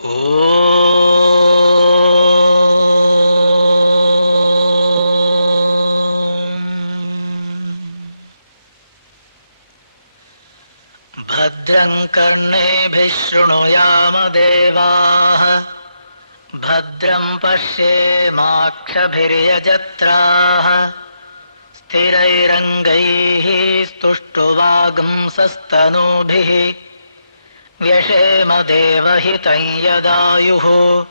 Oh. देवहितं यदायुः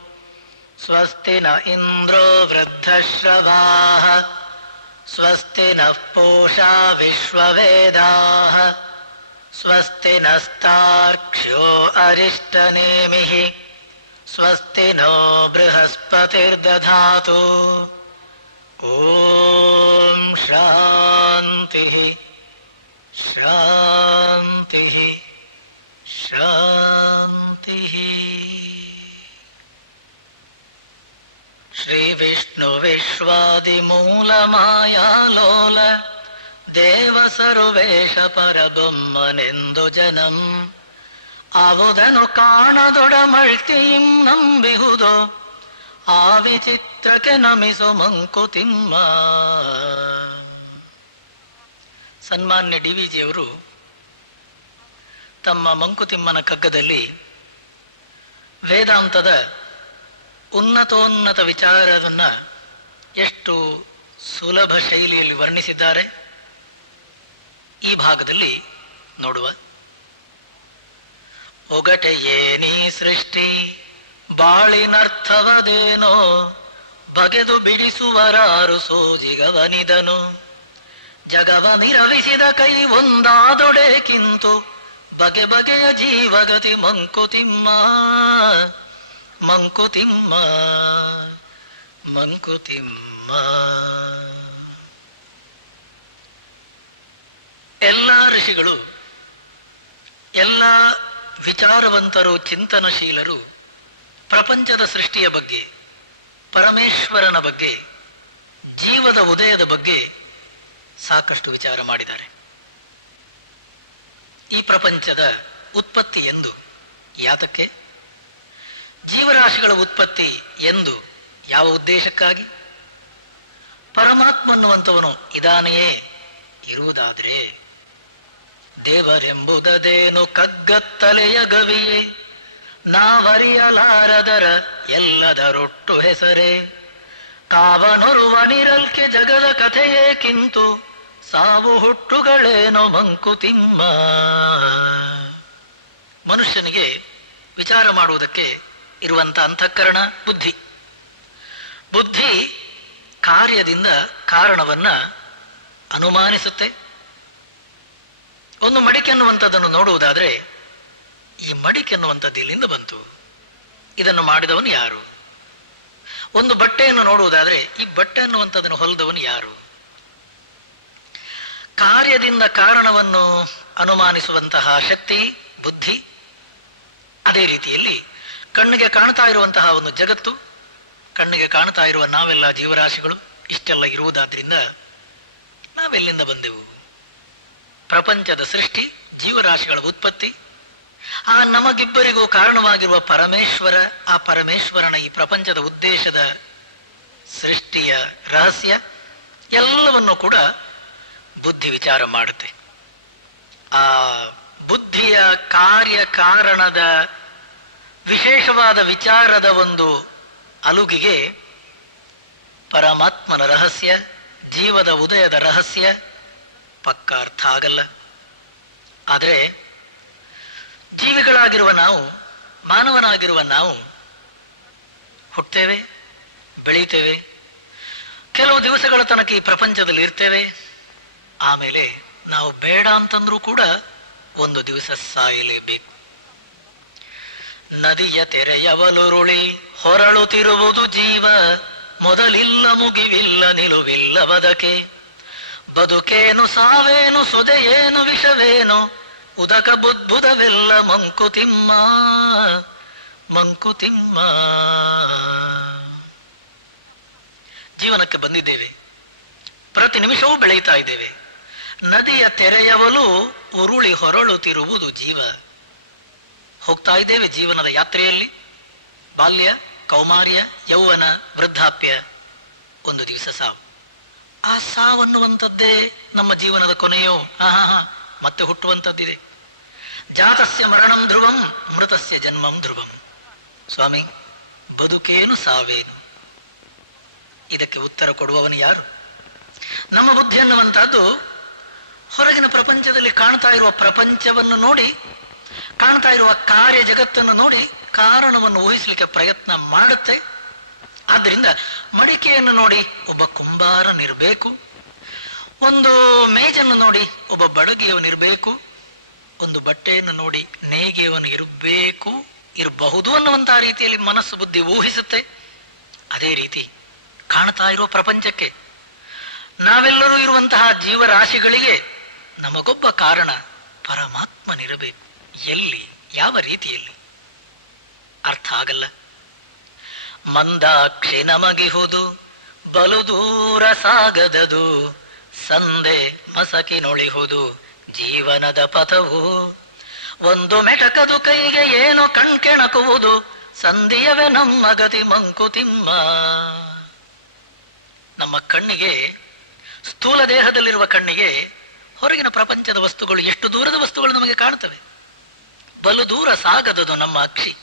स्वस्ति न इन्द्रो वृद्धश्रवाः। स्वस्ति नः पूषा विश्ववेदाः। स्वस्ति नस्तार्क्ष्यो अरिष्टनेमिः। स्वस्ति नो बृहस्पतिर्दधातु ವಿಶ್ವಾದಿ ಮೂಲ ಮಾಯಾ ಲೋಲ, ದೇವ ಸರ್ವೇಶ ಪರಬೊಮ್ಮನೆಂದು ಜನಂ. ಅವುದನು ಕಾಣದೊಡಮಳ್ತಿಯಿಂ ನಂಬಿಹುದು, ಆ ವಿಚಿತ್ರಕ್ಕೆ ನಮಿಸು ಮಂಕುತಿಮ್ಮ ಸನ್ಮಾನ್ಯ ಡಿ ವಿ ಜಿಯವರು ತಮ್ಮ ಮಂಕುತಿಮ್ಮನ ಕಗ್ಗದಲ್ಲಿ ವೇದಾಂತದ ಉನ್ನತೋನ್ನತ ವಿಚಾರವನ್ನು ಎಷ್ಟು ಸುಲಭ ಶೈಲಿಯಲ್ಲಿ ವರ್ಣಿಸಿದ್ದಾರೆ? ಈ ಭಾಗದಲ್ಲಿ ನೋಡುವ. ಒಗಟೆ ಏನೀ ಸೃಷ್ಟಿ, ಬಾಳಿನರ್ಥವದೇನೋ, ಬಗೆದು ಬಿಡಿಸುವರಾರು ಸೋಜಿಗವನಿದನು. ಜಗವ ನಿರವಿಸಿದ ಕೈ ಒಂದಾದೊಡೆಕಿಂತು ಬಗೆ ಬಗೆಯ ಜೀವಗತಿ ಮಂಕುತಿಮ್ಮ ಮಂಕುತಿಮ್ಮ ಮಂಕುತಿಮ್ಮ. ಎಲ್ಲ ಋಷಿಗಳು, ಎಲ್ಲ ವಿಚಾರವಂತರು, ಚಿಂತನಶೀಲರು, ಪ್ರಪಂಚದ ಸೃಷ್ಟಿಯ ಬಗ್ಗೆ, ಪರಮೇಶ್ವರನ ಬಗ್ಗೆ, ಜೀವದ ಉದಯದ ಬಗ್ಗೆ ಸಾಕಷ್ಟು ವಿಚಾರ ಮಾಡಿದ್ದಾರೆ. ಈ ಪ್ರಪಂಚದ ಉತ್ಪತ್ತಿ ಎಂದು, ಯಾತಕ್ಕೆ? ಜೀವರಾಶಿಗಳ ಉತ್ಪತ್ತಿ ಎಂದು ಯಾವ ಉದ್ದೇಶಕ್ಕಾಗಿ? ಪರಮಾತ್ಮನ್ನುವಂತವನು ಇದಾನೆಯೇ ಇರುವುದಾದ್ರೆ ದೇವರೆಂಬುದದೇನು ಕಗ್ಗತ್ತಲೆಯ ಗವಿಯೇ? ನಾವರಿಯಲಾರದರ ಎಲ್ಲದರೊಟ್ಟು ಹೆಸರೇ? ಕಾವನೊರುವ ನಿರಲ್ಕೆ ಜಗದ ಕಥೆಯೇ ಕಿಂತು ಸಾವು ಹುಟ್ಟುಗಳೇನೋ ಮಂಕುತಿಮ್ಮ ಮನುಷ್ಯನಿಗೆ ವಿಚಾರ ಮಾಡುವುದಕ್ಕೆ ಇರುವಂತ ಅಂತಃಕರಣ ಬುದ್ಧಿ. ಬುದ್ಧಿ ಕಾರ್ಯದಿಂದ ಕಾರಣವನ್ನ ಅನುಮಾನಿಸುತ್ತೆ. ಒಂದು ಮಡಿಕೆ ಅನ್ನುವಂಥದ್ದನ್ನು ನೋಡುವುದಾದ್ರೆ, ಈ ಮಡಿಕೆ ಅನ್ನುವಂಥದ್ದು ಇಲ್ಲಿಂದ ಬಂತು. ಇದನ್ನು ಮಾಡಿದವನು ಯಾರು? ಒಂದು ಬಟ್ಟೆಯನ್ನು ನೋಡುವುದಾದ್ರೆ, ಈ ಬಟ್ಟೆ ಅನ್ನುವಂಥದ್ದನ್ನು ಹೊಲಿದವನು ಯಾರು? ಕಾರ್ಯದಿಂದ ಕಾರಣವನ್ನು ಅನುಮಾನಿಸುವಂತಹ ಶಕ್ತಿ, ಬುದ್ಧಿ, ಅದೇ ರೀತಿಯಲ್ಲಿ ಕಣ್ಣಿಗೆ ಕಾಣ್ತಾ ಇರುವಂತಹ ಒಂದು ಜಗತ್ತು ಕಣ್ಣಿಗೆ ಕಾಣ್ತಾ ಇರುವ ನಾವೆಲ್ಲ ಜೀವರಾಶಿಗಳು ಇಷ್ಟೆಲ್ಲ ಇರುವುದಾದ್ರಿಂದ ನಾವೆಲ್ಲಿಂದ ಬಂದೆವು? ಪ್ರಪಂಚದ ಸೃಷ್ಟಿ, ಜೀವರಾಶಿಗಳ ಉತ್ಪತ್ತಿ. ಆ ನಮಗಿಬ್ಬರಿಗೂ ಕಾರಣವಾಗಿರುವ ಪರಮೇಶ್ವರ, ಆ ಪರಮೇಶ್ವರನ ಈ ಪ್ರಪಂಚದ ಉದ್ದೇಶದ ಸೃಷ್ಟಿಯ ರಹಸ್ಯ ಎಲ್ಲವನ್ನು ಕೂಡ ಬುದ್ಧಿ ವಿಚಾರ ಮಾಡುತ್ತೆ. ಆ ಬುದ್ಧಿಯ ಕಾರ್ಯ ಕಾರಣದ ವಿಶೇಷವಾದ ವಿಚಾರದ ಒಂದು ಅಲುಗಿಗೆ ಪರಮಾತ್ಮನ ರಹಸ್ಯ, ಜೀವದ ಉದಯದ ರಹಸ್ಯ ಪಕ್ಕ ಅರ್ಥ ಆಗಲ್ಲ. ಆದರೆ ಜೀವಿಗಳಾಗಿರುವ ನಾವು, ಮಾನವನಾಗಿರುವ ನಾವು ಹುಟ್ಟುತ್ತೇವೆ ಬೆಳೀತೇವೆ ಕೆಲವು ದಿವಸಗಳ ತನಕ ಈ ಪ್ರಪಂಚದಲ್ಲಿ ಇರ್ತೇವೆ. ಆಮೇಲೆ ನಾವು ಬೇಡ ಅಂತಂದ್ರೂ ಕೂಡ ಒಂದು ದಿವಸ ಸಾಯಲೇಬೇಕು. ನದಿಯ ತೆರೆಯವಲುರುಳಿ ಹೊರಳುತ್ತಿರುವುದು ಜೀವ, ಮೊದಲಿಲ್ಲ ಮುಗಿವಿಲ್ಲ, ನಿಲುವಿಲ್ಲ ಬದಕೆ. ಬದುಕೇನು ಸಾವೇನು, ಸೊದೆಯೇನು, ವಿಷವೇನು, ಉದಕ ಬುದ್ಭುದವೆಲ್ಲ ಮಂಕುತಿಮ್ಮ ಮಂಕುತಿಮ್ಮ ಜೀವನಕ್ಕೆ ಬಂದಿದ್ದೇವೆ. ಪ್ರತಿ ನಿಮಿಷವೂ ಬೆಳೀತಾ ಇದ್ದೇವೆ. ನದಿಯ ತೆರೆಯವಲು ಉರುಳಿ ಹೊರಳುತ್ತಿರುವುದು ಜೀವ. ಹೋಗ್ತಾ ಇದ್ದೇವೆ ಜೀವನದ ಯಾತ್ರೆಯಲ್ಲಿ. ಬಾಲ್ಯ ಕೌಮಾರ್ಯ, ಯೌವನ, ವೃದ್ಧಾಪ್ಯ. ಒಂದು ದಿವಸ ಸಾವು. ಆ ಸಾವನ್ನುವಂಥದ್ದೇ ನಮ್ಮ ಜೀವನದ ಕೊನೆಯೋ? ಆ ಮತ್ತೆ ಹುಟ್ಟುವಂಥದ್ದಿದೆ. ಜಾತಸ್ಯ ಮರಣಂ ಧ್ರುವಂ, ಮೃತಸ್ಯ ಜನ್ಮಂ ಧ್ರುವಂ. ಸ್ವಾಮಿ, ಬದುಕೇನು, ಸಾವೇನು? ಇದಕ್ಕೆ ಉತ್ತರ ಕೊಡುವವನು ಯಾರು? ನಮ್ಮ ಬುದ್ಧಿ ಅನ್ನುವಂಥದ್ದು ಹೊರಗಿನ ಪ್ರಪಂಚದಲ್ಲಿ ಕಾಣ್ತಾ ಇರುವ ಪ್ರಪಂಚವನ್ನು ನೋಡಿ, ಕಾಣ್ತಾ ಇರುವ ಕಾರ್ಯ ಜಗತ್ತನ್ನು ನೋಡಿ ಕಾರಣವನ್ನು ಊಹಿಸಲಿಕ್ಕೆ ಪ್ರಯತ್ನ ಮಾಡುತ್ತೆ. ಆದ್ದರಿಂದ ಮಡಿಕೆಯನ್ನು ನೋಡಿ ಒಬ್ಬ ಕುಂಬಾರನಿರಬೇಕು ಒಂದು ಮೇಜನ್ನು ನೋಡಿ ಒಬ್ಬ ಬಡಗಿಯವನಿರಬೇಕು ಒಂದು ಬಟ್ಟೆಯನ್ನು ನೋಡಿ ನೇಗಿಯವನು ಇರಬೇಕು. ಇರಬಹುದು ಅನ್ನುವಂತಹ ರೀತಿಯಲ್ಲಿ ಮನಸ್ಸು ಬುದ್ಧಿ ಊಹಿಸುತ್ತೆ. ಅದೇ ರೀತಿ ಕಾಣ್ತಾ ಇರುವ ಪ್ರಪಂಚಕ್ಕೆ ನಾವೆಲ್ಲರೂ ಇರುವಂತಹ ಜೀವರಾಶಿಗಳಿಗೆ ನಮಗೊಬ್ಬ ಕಾರಣ ಪರಮಾತ್ಮನಿರಬೇಕು. ಎಲ್ಲಿ, ಯಾವ ರೀತಿಯಲ್ಲಿ? ಅರ್ಥ ಆಗಲ್ಲ. ಮಂದಾಕ್ಷಿ ನಮಗಿಹುದು, ಬಲು ದೂರ ಸಾಗದದು, ಸಂದೆ ಮಸಕಿನೊಳಿಹುದು, ಜೀವನದ ಪಥವು. ಒಂದು ಮೆಟಕದು ಕೈಗೆ ಏನು ಕಣ್ಕೆಣಕುವುದು ಸಂಧಿಯವೇ ನಮ್ಮ ಗತಿ ಮಂಕುತಿಮ್ಮ ನಮ್ಮ ಕಣ್ಣಿಗೆ, ಸ್ಥೂಲ ದೇಹದಲ್ಲಿರುವ ಕಣ್ಣಿಗೆ ಹೊರಗಿನ ಪ್ರಪಂಚದ ವಸ್ತುಗಳು ಎಷ್ಟು ದೂರದ ವಸ್ತುಗಳು ನಮಗೆ ಕಾಣುತ್ತವೆ? ಬಲು ದೂರ ಸಾಗದದು ನಮ್ಮ ಅಕ್ಷಿ.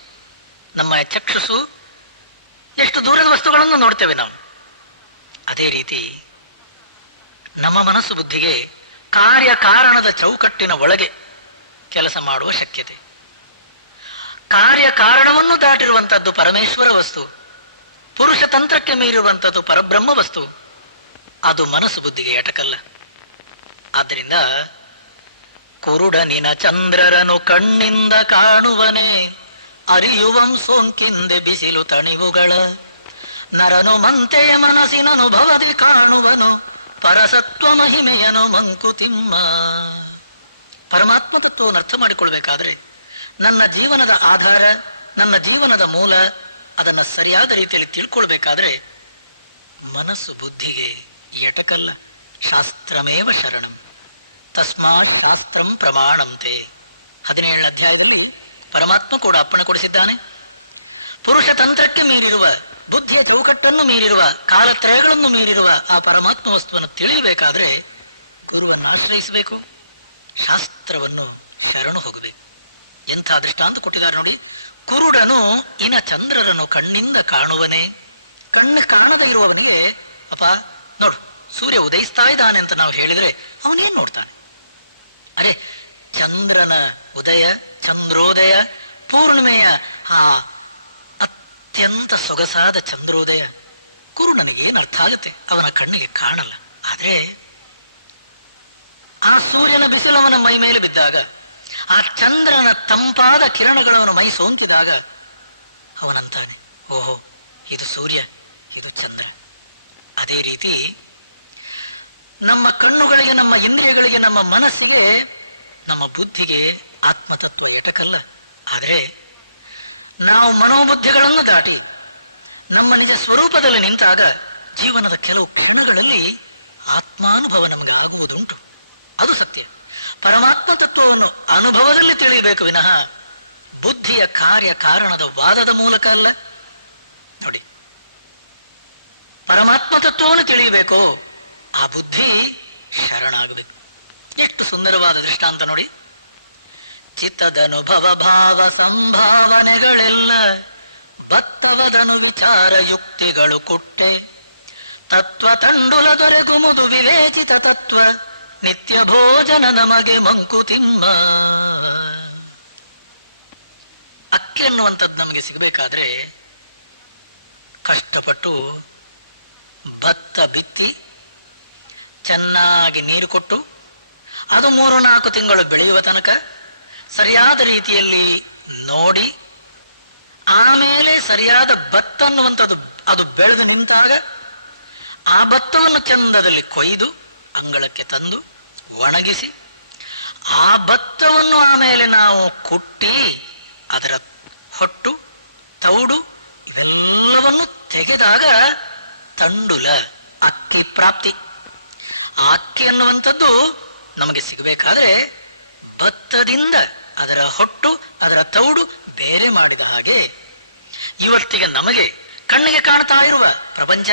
ನಮ್ಮ ಚಕ್ಷುಸು ಎಷ್ಟು ದೂರದ ವಸ್ತುಗಳನ್ನು ನೋಡ್ತೇವೆ ನಾವು. ಅದೇ ರೀತಿ ನಮ್ಮ ಮನಸ್ಸು ಬುದ್ಧಿಗೆ ಕಾರ್ಯ ಕಾರಣದ ಚೌಕಟ್ಟಿನ ಒಳಗೆ ಕೆಲಸ ಮಾಡುವ ಶಕ್ಯತೆ. ಕಾರ್ಯ ಕಾರಣವನ್ನು ದಾಟಿರುವಂತದ್ದು ಪರಮೇಶ್ವರ ವಸ್ತು, ಪುರುಷ ತಂತ್ರಕ್ಕೆ ಮೀರಿರುವಂಥದ್ದು ಪರಬ್ರಹ್ಮ ವಸ್ತು, ಅದು ಮನಸ್ಸು ಬುದ್ಧಿಗೆ ಎಟಕಲ್ಲ. ಆದ್ದರಿಂದ ಕುರುಡನಿನ ಚಂದ್ರರನು ಕಣ್ಣಿಂದ ಕಾಣುವನೆ ಅರಿಯುವಂ ಸೋಂಕಿಂದೆ ಬಿಸಿಲು ತಣಿವುಗಳ. ನರನು ಮಂತೆಯ ಮನಸ್ಸಿನನುಭವದಿ ಕಾಣುವನು. ಪರಸತ್ವ ಮಹಿಮೆಯನು ಮಂಕುತಿಮ್ಮ ಪರಮಾತ್ಮ ತತ್ವವನ್ನು ಅರ್ಥ ಮಾಡಿಕೊಳ್ಬೇಕಾದ್ರೆ ನನ್ನ ಜೀವನದ ಆಧಾರ, ನನ್ನ ಜೀವನದ ಮೂಲ ಅದನ್ನ ಸರಿಯಾದ ರೀತಿಯಲ್ಲಿ ತಿಳ್ಕೊಳ್ಬೇಕಾದ್ರೆ ಮನಸ್ಸು ಬುದ್ಧಿಗೆ ಎಟಕಲ್ಲ. ಶಾಸ್ತ್ರಮೇವ ಶರಣಂ. ತಸ್ಮಾತ್ ಶಾಸ್ತ್ರಂ ಪ್ರಮಾಣಂತೆ. ಹದಿನೇಳು ಅಧ್ಯಾಯದಲ್ಲಿ ಪರಮಾತ್ಮ ಕೂಡ ಅಪ್ಪಣೆ ಕೊಡಿಸಿದ್ದಾನೆ. ಪುರುಷ ತಂತ್ರಕ್ಕೆ ಮೀರಿರುವ, ಬುದ್ಧಿಯ ಚೌಕಟ್ಟನ್ನು ಮೀರಿರುವ, ಕಾಲತ್ರಯಗಳನ್ನು ಮೀರಿರುವ ಆ ಪರಮಾತ್ಮ ವಸ್ತುವನ್ನು ತಿಳಿಯಬೇಕಾದ್ರೆ ಗುರುವನ್ನು ಆಶ್ರಯಿಸಬೇಕು. ಶಾಸ್ತ್ರವನ್ನು ಶರಣು ಹೋಗಬೇಕು. ಎಂಥ ದೃಷ್ಟಾಂತ ಕೊಟ್ಟಿದ್ದಾರೆ ನೋಡಿ. ಕುರುಡನು ಇನ ಚಂದ್ರರನ್ನು ಕಣ್ಣಿಂದ ಕಾಣುವನೇ. ಕಣ್ಣು ಕಾಣದೇ ಇರುವವನಿಗೆ, ಅಪ್ಪ, ನೋಡು, ಸೂರ್ಯ ಉದಯಿಸ್ತಾ ಇದ್ದಾನೆ ಅಂತ ನಾವು ಹೇಳಿದ್ರೆ ಅವನೇನ್ ನೋಡ್ತಾನೆ? ಅರೆ ಚಂದ್ರನ ಉದಯ, ಚಂದ್ರೋದಯ, ಪೂರ್ಣಿಮೆಯ ಆ ಅತ್ಯಂತ ಸೊಗಸಾದ ಚಂದ್ರೋದಯ. ಕುರು ನನಗೇನು ಅರ್ಥ ಆಗುತ್ತೆ? ಅವನ ಕಣ್ಣಿಗೆ ಕಾಣಲ್ಲ. ಆದ್ರೆ ಆ ಸೂರ್ಯನ ಬಿಸಿಲು ಅವನ ಮೈ ಮೇಲೆ ಬಿದ್ದಾಗ, ಆ ಚಂದ್ರನ ತಂಪಾದ ಕಿರಣಗಳು ಅವನ ಮೈ ಸೋಂಕಿದಾಗ ಅವನಂತಾನೆ, ಓಹೋ, ಇದು ಸೂರ್ಯ, ಇದು ಚಂದ್ರ. ಅದೇ ರೀತಿ ನಮ್ಮ ಕಣ್ಣುಗಳಿಗೆ, ನಮ್ಮ ಇಂದ್ರಿಯಗಳಿಗೆ, ನಮ್ಮ ಮನಸ್ಸಿಗೆ ನಮ್ಮ ಬುದ್ಧಿಗೆ ಆತ್ಮತತ್ವ ಎಟಕಲ್ಲ. ಆದರೆ ನಾವು ಮನೋಬುದ್ಧಿಗಳನ್ನು ದಾಟಿ ನಮ್ಮ ನಿಜ ಸ್ವರೂಪದಲ್ಲಿ ನಿಂತಾಗ ಜೀವನದ ಕೆಲವು ಕ್ಷಣಗಳಲ್ಲಿ ಆತ್ಮಾನುಭವ ನಮಗೆ ಆಗುವುದುಂಟು. ಅದು ಸತ್ಯ. ಪರಮಾತ್ಮ ತತ್ವವನ್ನು ಅನುಭವದಲ್ಲಿ ತಿಳಿಯಬೇಕು ವಿನಃ ಬುದ್ಧಿಯ ಕಾರ್ಯ ಕಾರಣದ ವಾದದ ಮೂಲಕ ಅಲ್ಲ. ನೋಡಿ, ಪರಮಾತ್ಮ ತತ್ವವನ್ನು ತಿಳಿಯಬೇಕು, ಆ ಬುದ್ಧಿ ಶರಣಾಗಬೇಕು. ಎಷ್ಟು ಸುಂದರವಾದ ದೃಷ್ಟಾಂತ ನೋಡಿ. ಚಿತ್ತದನುಭವ ಭಾವ ಸಂಭಾವನೆಗಳೆಲ್ಲ, ಭತ್ತವದನು ವಿಚಾರ ಯುಕ್ತಿಗಳು ಕೊಟ್ಟೆ. ತತ್ವ ತಂಡುಲ ದೊರೆಗುಮುದು ವಿವೇಚಿತ ತತ್ವ, ನಿತ್ಯ ಭೋಜನ ನಮಗೆ ಮಂಕುತಿಮ್ಮ ಅಕ್ಕಿ ಅನ್ನುವಂಥದ್ದು ನಮಗೆ ಸಿಗಬೇಕಾದ್ರೆ ಕಷ್ಟಪಟ್ಟು ಭತ್ತ ಬಿತ್ತಿ ಚೆನ್ನಾಗಿ ನೀರು ಕೊಟ್ಟು ಅದು ಮೂರು ನಾಲ್ಕು ತಿಂಗಳು ಬೆಳೆಯುವ ತನಕ ಸರಿಯಾದ ರೀತಿಯಲ್ಲಿ ನೋಡಿ, ಆಮೇಲೆ ಸರಿಯಾದ ಭತ್ತ ಅನ್ನುವಂಥದ್ದು ಅದು ಬೆಳೆದು ನಿಂತಾಗ ಆ ಭತ್ತವನ್ನು ಚಂದದಲ್ಲಿ ಕೊಯ್ದು ಅಂಗಳಕ್ಕೆ ತಂದು ಒಣಗಿಸಿ ಆ ಭತ್ತವನ್ನು ಆಮೇಲೆ ನಾವು ಕುಟ್ಟಿ ಅದರ ಹೊಟ್ಟು, ತೌಡು ಇವೆಲ್ಲವನ್ನು ತೆಗೆದಾಗ ತಂಡುಲ, ಅಕ್ಕಿ ಪ್ರಾಪ್ತಿ. ಆ ಅಕ್ಕಿ ಅನ್ನುವಂಥದ್ದು ನಮಗೆ ಸಿಗಬೇಕಾದ್ರೆ ಭತ್ತದಿಂದ ಅದರ ಹೊಟ್ಟು, ಅದರ ತೌಡು ಬೇರೆ ಮಾಡಿದ ಹಾಗೆ. ಇವತ್ತಿಗೆ ನಮಗೆ ಕಣ್ಣಿಗೆ ಕಾಣ್ತಾ ಇರುವ ಪ್ರಪಂಚ,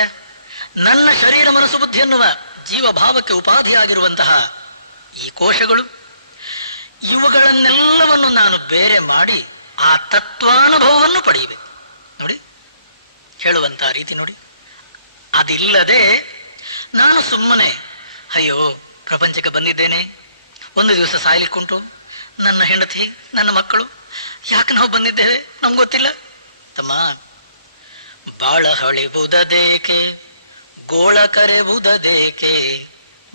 ನನ್ನ ಶರೀರ ಮನಸ್ಸು ಬುದ್ಧಿ ಎನ್ನುವ ಜೀವಭಾವಕ್ಕೆ ಉಪಾಧಿಯಾಗಿರುವಂತಹ ಈ ಕೋಶಗಳು, ಇವುಗಳನ್ನೆಲ್ಲವನ್ನು ನಾನು ಬೇರೆ ಮಾಡಿ ಆ ತತ್ವಾನುಭವವನ್ನು ಪಡೆಯುವೆ. ನೋಡಿ ಹೇಳುವಂತಹ ರೀತಿ ನೋಡಿ. ಅದಿಲ್ಲದೆ ನಾನು ಸುಮ್ಮನೆ, ಅಯ್ಯೋ ಪ್ರಪಂಚಕ್ಕೆ ಬಂದಿದ್ದೇನೆ. ಒಂದು ದಿವಸ ಸಾಯ್ಲಿಕ್ಕುಂಟು. ನನ್ನ ಹೆಂಡತಿ, ನನ್ನ ಮಕ್ಕಳು, ಯಾಕೆ ನಾವು ಬಂದಿದ್ದೇವೆ? ನಮ್ಗೆ ಗೊತ್ತಿಲ್ಲ. ತಮ್ಮ, ಬಾಳ ಹಳಿಬುದದೇಕೆ, ಗೋಳ ಕರೆಬುದದೇಕೆ,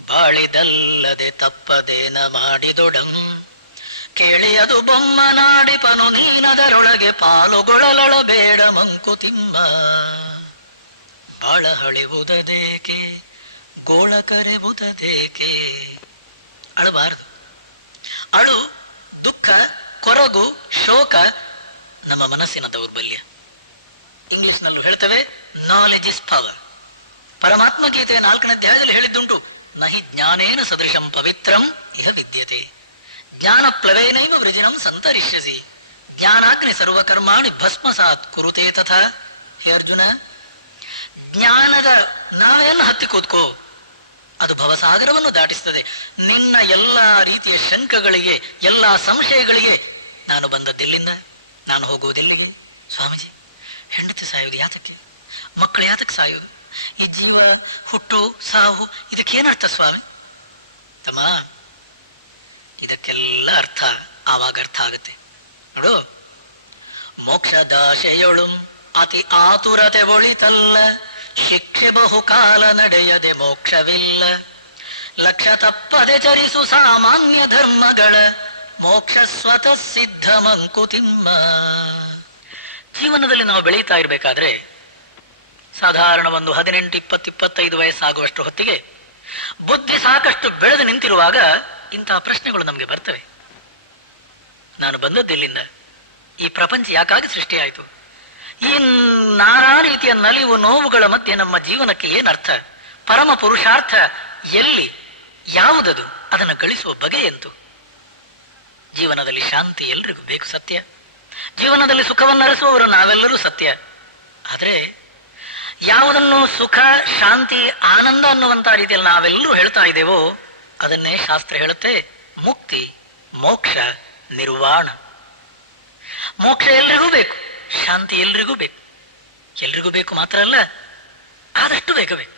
ಬಾಳಿದಲ್ಲದೆ ತಪ್ಪದೇನ ಮಾಡಿದೊಡಂ. ಕೇಳಿ ಅದು ಬೊಮ್ಮನಾಡಿಪನು ನೀನದರೊಳಗೆ ಪಾಲುಗೊಳ್ಳಲಳ ಬೇಡ ಮಂಕುತಿಮ್ಮ ಬಾಳ ಹಳಿಬುದದೇಕೆ ಗೋಳ ಕರೆಬುದದೇಕೆ ಅಳಬಾರದು. ಅಳು, ದುಃಖ, ಕೊರಗು, ಶೋಕ, ನಮ್ಮ ಮನಸ್ಸಿನ ದೌರ್ಬಲ್ಯ ಇಂಗ್ಲಿಷ್ನಲ್ಲೂ ಹೇಳ್ತವೆ ನಾಲೆಜ್ ಇಸ್ ಪವರ್ ಪರಮಾತ್ಮ ಗೀತೆಯ ನಾಲ್ಕನೇ ಅಧ್ಯಾಯದಲ್ಲಿ ಹೇಳಿದ್ದುಂಟು. ನಹಿ ಜ್ಞಾನೇನ ಸದೃಶಂ ಪವಿತ್ರಂ ಇಹ ವಿದ್ಯತೆ. ಜ್ಞಾನ ಪ್ಲವೇನೈವ ವೃಜಿನಂ ಸಂತರಿಷ್ಯಸಿ. ಜ್ಞಾನಾಗ್ನಿ ಸರ್ವಕರ್ಮಾಣಿ ಭಸ್ಮಸಾತ್ ಕುರುತೆ ತಥಾ. ಹೇ ಅರ್ಜುನ, ಜ್ಞಾನದ ನಾವೆಲ್ಲ ಹತ್ತಿ ಕೂತ್ಕೋ ಅದು ಭವಸಾಗರವನ್ನು ದಾಟಿಸ್ತದೆ. ನಿನ್ನ ಎಲ್ಲಾ ರೀತಿಯ ಶಂಕಗಳಿಗೆ, ಎಲ್ಲಾ ಸಂಶಯಗಳಿಗೆ ನಾನು ಬಂದದ್ದೆಲ್ಲಿಂದ? ನಾನು ಹೋಗುವುದೆಲ್ಲಿಗೆ? ಸ್ವಾಮೀಜಿ, ಹೆಂಡತಿ ಸಾಯುವುದು ಯಾತಕ್ಕೆ? ಮಕ್ಕಳು ಯಾತಕ್ಕೆ ಸಾಯುವುದು? ಈ ಜೀವ, ಹುಟ್ಟು, ಸಾವು ಇದಕ್ಕೇನರ್ಥ ಸ್ವಾಮಿ? ತಮ್ಮ, ಇದಕ್ಕೆಲ್ಲ ಅರ್ಥ, ಆವಾಗ ಅರ್ಥ ಆಗುತ್ತೆ. ನೋಡು, ಮೋಕ್ಷದಾಶೆಯೊಳು ಅತಿ ಆತುರತೆ ಒಳಿತಲ್ಲ. ಶಿಕ್ಷೆ ಬಹುಕಾಲ ನಡೆಯದೆ ಮೋಕ್ಷವಿಲ್ಲ. ಲಕ್ಷ ತಪ್ಪದೆ ಚರಿಸು ಸಾಮಾನ್ಯ ಧರ್ಮಗಳ, ಮೋಕ್ಷ ಸ್ವತಃ ಸಿದ್ಧ ಮಂಕುತಿಮ್ಮ ಜೀವನದಲ್ಲಿ ನಾವು ಬೆಳೀತಾ ಇರಬೇಕಾದ್ರೆ, ಸಾಧಾರಣ ಒಂದು ಹದಿನೆಂಟು, ಇಪ್ಪತ್ತು, ಇಪ್ಪತ್ತೈದು ವಯಸ್ಸಾಗುವಷ್ಟು ಹೊತ್ತಿಗೆ ಬುದ್ಧಿ ಸಾಕಷ್ಟು ಬೆಳೆದು ನಿಂತಿರುವಾಗ ಇಂತಹ ಪ್ರಶ್ನೆಗಳು ನಮಗೆ ಬರ್ತವೆ. ನಾನು ಬಂದದ್ದೆಲ್ಲಿಂದ ಈ ಪ್ರಪಂಚ ಯಾಕಾಗಿ ಸೃಷ್ಟಿಯಾಯಿತು? ಈ ನಾನಾ ರೀತಿಯ ನಲಿವು ನೋವುಗಳ ಮಧ್ಯೆ ನಮ್ಮ ಜೀವನಕ್ಕೆ ಏನರ್ಥ ಪರಮ ಪುರುಷಾರ್ಥ ಎಲ್ಲಿ? ಯಾವುದದು? ಅದನ್ನು ಗಳಿಸುವ ಬಗೆ ಎಂತು? ಜೀವನದಲ್ಲಿ ಶಾಂತಿ ಎಲ್ರಿಗೂ ಬೇಕು ಸತ್ಯ. ಜೀವನದಲ್ಲಿ ಸುಖವನ್ನು ಅರಸುವವರು ನಾವೆಲ್ಲರೂ ಸತ್ಯ. ಆದರೆ ಯಾವುದನ್ನು ಸುಖ, ಶಾಂತಿ, ಆನಂದ ಅನ್ನುವಂತ ರೀತಿಯಲ್ಲಿ ನಾವೆಲ್ಲರೂ ಹೇಳ್ತಾ ಇದ್ದೇವೋ, ಅದನ್ನೇ ಶಾಸ್ತ್ರ ಹೇಳುತ್ತೆ ಮುಕ್ತಿ, ಮೋಕ್ಷ, ನಿರ್ವಾಣ. ಮೋಕ್ಷ ಎಲ್ರಿಗೂ ಬೇಕು. ಶಾಂತಿ ಎಲ್ರಿಗೂ ಬೇಕು. ಎಲ್ರಿಗೂ ಬೇಕು ಮಾತ್ರ ಅಲ್ಲ, ಆದಷ್ಟು ಬೇಗ ಬೇಕು.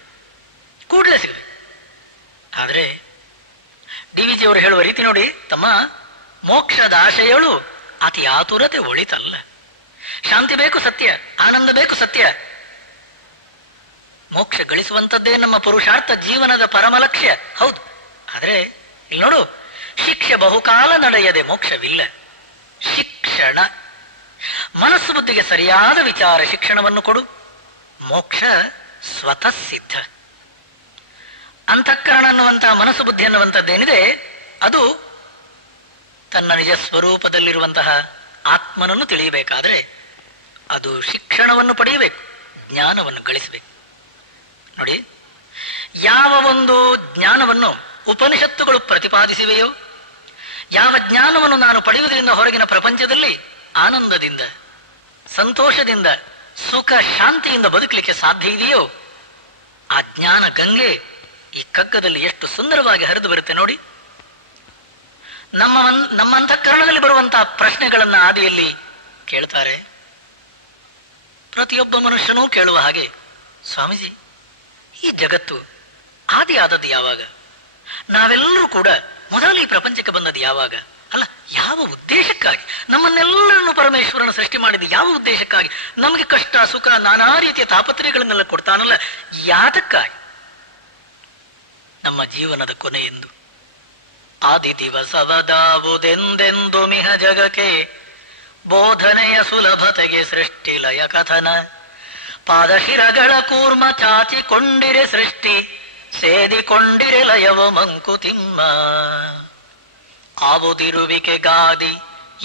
ಕೂಡಲೇ ಸಿಗಬೇಕು. ಆದರೆ, ಡಿ ವಿ ಜಿ ಅವರು ಹೇಳುವ ರೀತಿ ನೋಡಿ, ತಮ್ಮ ಮೋಕ್ಷದ ಆಶಯಗಳು ಅತಿ ಆತುರತೆ ಒಳಿತಲ್ಲ. ಶಾಂತಿ ಬೇಕು ಸತ್ಯ, ಆನಂದ ಬೇಕು ಸತ್ಯ. ಮೋಕ್ಷ ಗಳಿಸುವಂಥದ್ದೇ ನಮ್ಮ ಪುರುಷಾರ್ಥ, ಜೀವನದ ಪರಮ ಲಕ್ಷ್ಯ. ಹೌದು. ಆದರೆ, ಇಲ್ಲಿ ನೋಡು, ಶಿಕ್ಷೆ ಬಹುಕಾಲ ನಡೆಯದೆ ಮೋಕ್ಷವಿಲ್ಲ. ಶಿಕ್ಷಣ ಮನಸ್ಸು ಬುದ್ಧಿಗೆ ಸರಿಯಾದ ವಿಚಾರ ಶಿಕ್ಷಣವನ್ನು ಕೊಡು. ಮೋಕ್ಷ ಸ್ವತಃ ಸಿದ್ಧ. ಅಂತಃಕರಣ ಅನ್ನುವಂತಹ ಮನಸ್ಸು ಬುದ್ಧಿ ಅನ್ನುವಂಥದ್ದೇನಿದೆ, ಅದು ತನ್ನ ನಿಜ ಸ್ವರೂಪದಲ್ಲಿರುವಂತಹ ಆತ್ಮನನ್ನು ತಿಳಿಯಬೇಕಾದ್ರೆ ಅದು ಶಿಕ್ಷಣವನ್ನು ಪಡೆಯಬೇಕು, ಜ್ಞಾನವನ್ನು ಗಳಿಸಬೇಕು. ನೋಡಿ, ಯಾವ ಒಂದು ಜ್ಞಾನವನ್ನು ಉಪನಿಷತ್ತುಗಳು ಪ್ರತಿಪಾದಿಸಿವೆಯೋ, ಯಾವ ಜ್ಞಾನವನ್ನು ನಾನು ಪಡೆಯುವುದರಿಂದ ಹೊರಗಿನ ಪ್ರಪಂಚದಲ್ಲಿ ಆನಂದದಿಂದ, ಸಂತೋಷದಿಂದ, ಸುಖ ಶಾಂತಿಯಿಂದ ಬದುಕಲಿಕ್ಕೆ ಸಾಧ್ಯ ಇದೆಯೋ? ಆ ಜ್ಞಾನ ಗಂಗೆ ಈ ಕಗ್ಗದಲ್ಲಿ ಎಷ್ಟು ಸುಂದರವಾಗಿ ಹರಿದು ಬರುತ್ತೆ ನೋಡಿ. ನಮ್ಮ ನಮ್ಮ ಅಂತಃಕರಣದಲ್ಲಿ ಬರುವಂತಹ ಪ್ರಶ್ನೆಗಳನ್ನ ಆದಿಯಲ್ಲಿ ಕೇಳ್ತಾರೆ. ಪ್ರತಿಯೊಬ್ಬ ಮನುಷ್ಯನೂ ಕೇಳುವ ಹಾಗೆ, ಸ್ವಾಮೀಜಿ, ಈ ಜಗತ್ತು ಆದಿ ಆದದ್ದು ಯಾವಾಗ? ನಾವೆಲ್ಲರೂ ಕೂಡ ಮೊದಲು ಈ ಪ್ರಪಂಚಕ್ಕೆ ಬಂದದ್ದು ಯಾವಾಗ? ಅಲ್ಲ, ಯಾವ ಉದ್ದೇಶಕ್ಕಾಗಿ? ನಮ್ಮನ್ನೆಲ್ಲರನ್ನು ಪರಮೇಶ್ವರನ ಸೃಷ್ಟಿ ಮಾಡಿದ ಯಾವ ಉದ್ದೇಶಕ್ಕಾಗಿ? ನಮಗೆ ಕಷ್ಟ, ಸುಖ, ನಾನಾ ರೀತಿಯ ತಾಪತ್ರಯಗಳನ್ನೆಲ್ಲ ಕೊಡ್ತಾನಲ್ಲ, ಯಾತಕ್ಕಾಗಿ? ನಮ್ಮ ಜೀವನದ ಕೊನೆಯೆಂದು ಆದಿ ದಿವಸವದಾವುದೆಂದೆಂದು ಮಿಹ ಜಗಕ್ಕೆ, ಬೋಧನೆಯ ಸುಲಭತೆಗೆ ಸೃಷ್ಟಿ ಲಯ ಕಥನ. ಪಾದಶಿರಗಳ ಕೂರ್ಮ ಚಾಚಿಕೊಂಡಿರೆ ಸೃಷ್ಟಿ, ಸೇದಿಕೊಂಡಿರೆ ಲಯವ ಮಂಕುತಿಮ್ಮ. ಆವುದಿರುವಿಕೆ ಗಾದಿ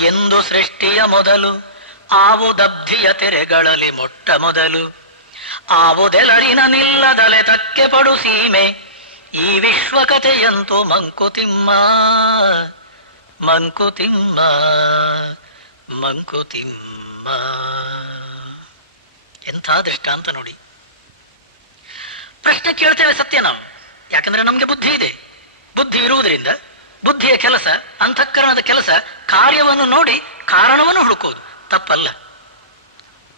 ಎಂದು ಸೃಷ್ಟಿಯ ಮೊದಲು, ಆವುದಬ್ಧಿಯ ತೆರೆಗಳಲ್ಲಿ ಮೊಟ್ಟ ಮೊದಲು. ಆವುದೆಲರಿನ ನಿಲ್ಲದಲೆ ತಕ್ಕೆ ಪಡು ಸೀಮೆ, ಈ ವಿಶ್ವಕಥೆಯಂತೂ ಮಂಕುತಿಮ್ಮ ಮಂಕುತಿಮ್ಮ ಮಂಕುತಿಮ್ಮ ಎಂಥ ದೃಷ್ಟಾಂತ ನೋಡಿ. ಪ್ರಶ್ನೆ ಕೇಳ್ತೇವೆ ಸತ್ಯ ನಾವು. ಯಾಕಂದ್ರೆ ನಮ್ಗೆ ಬುದ್ಧಿ ಇದೆ. ಬುದ್ಧಿ ಇರುವುದರಿಂದ ಬುದ್ಧಿಯ ಕೆಲಸ, ಅಂತಃಕರಣದ ಕೆಲಸ, ಕಾರ್ಯವನ್ನು ನೋಡಿ ಕಾರಣವನ್ನು ಹುಡುಕೋದು ತಪ್ಪಲ್ಲ.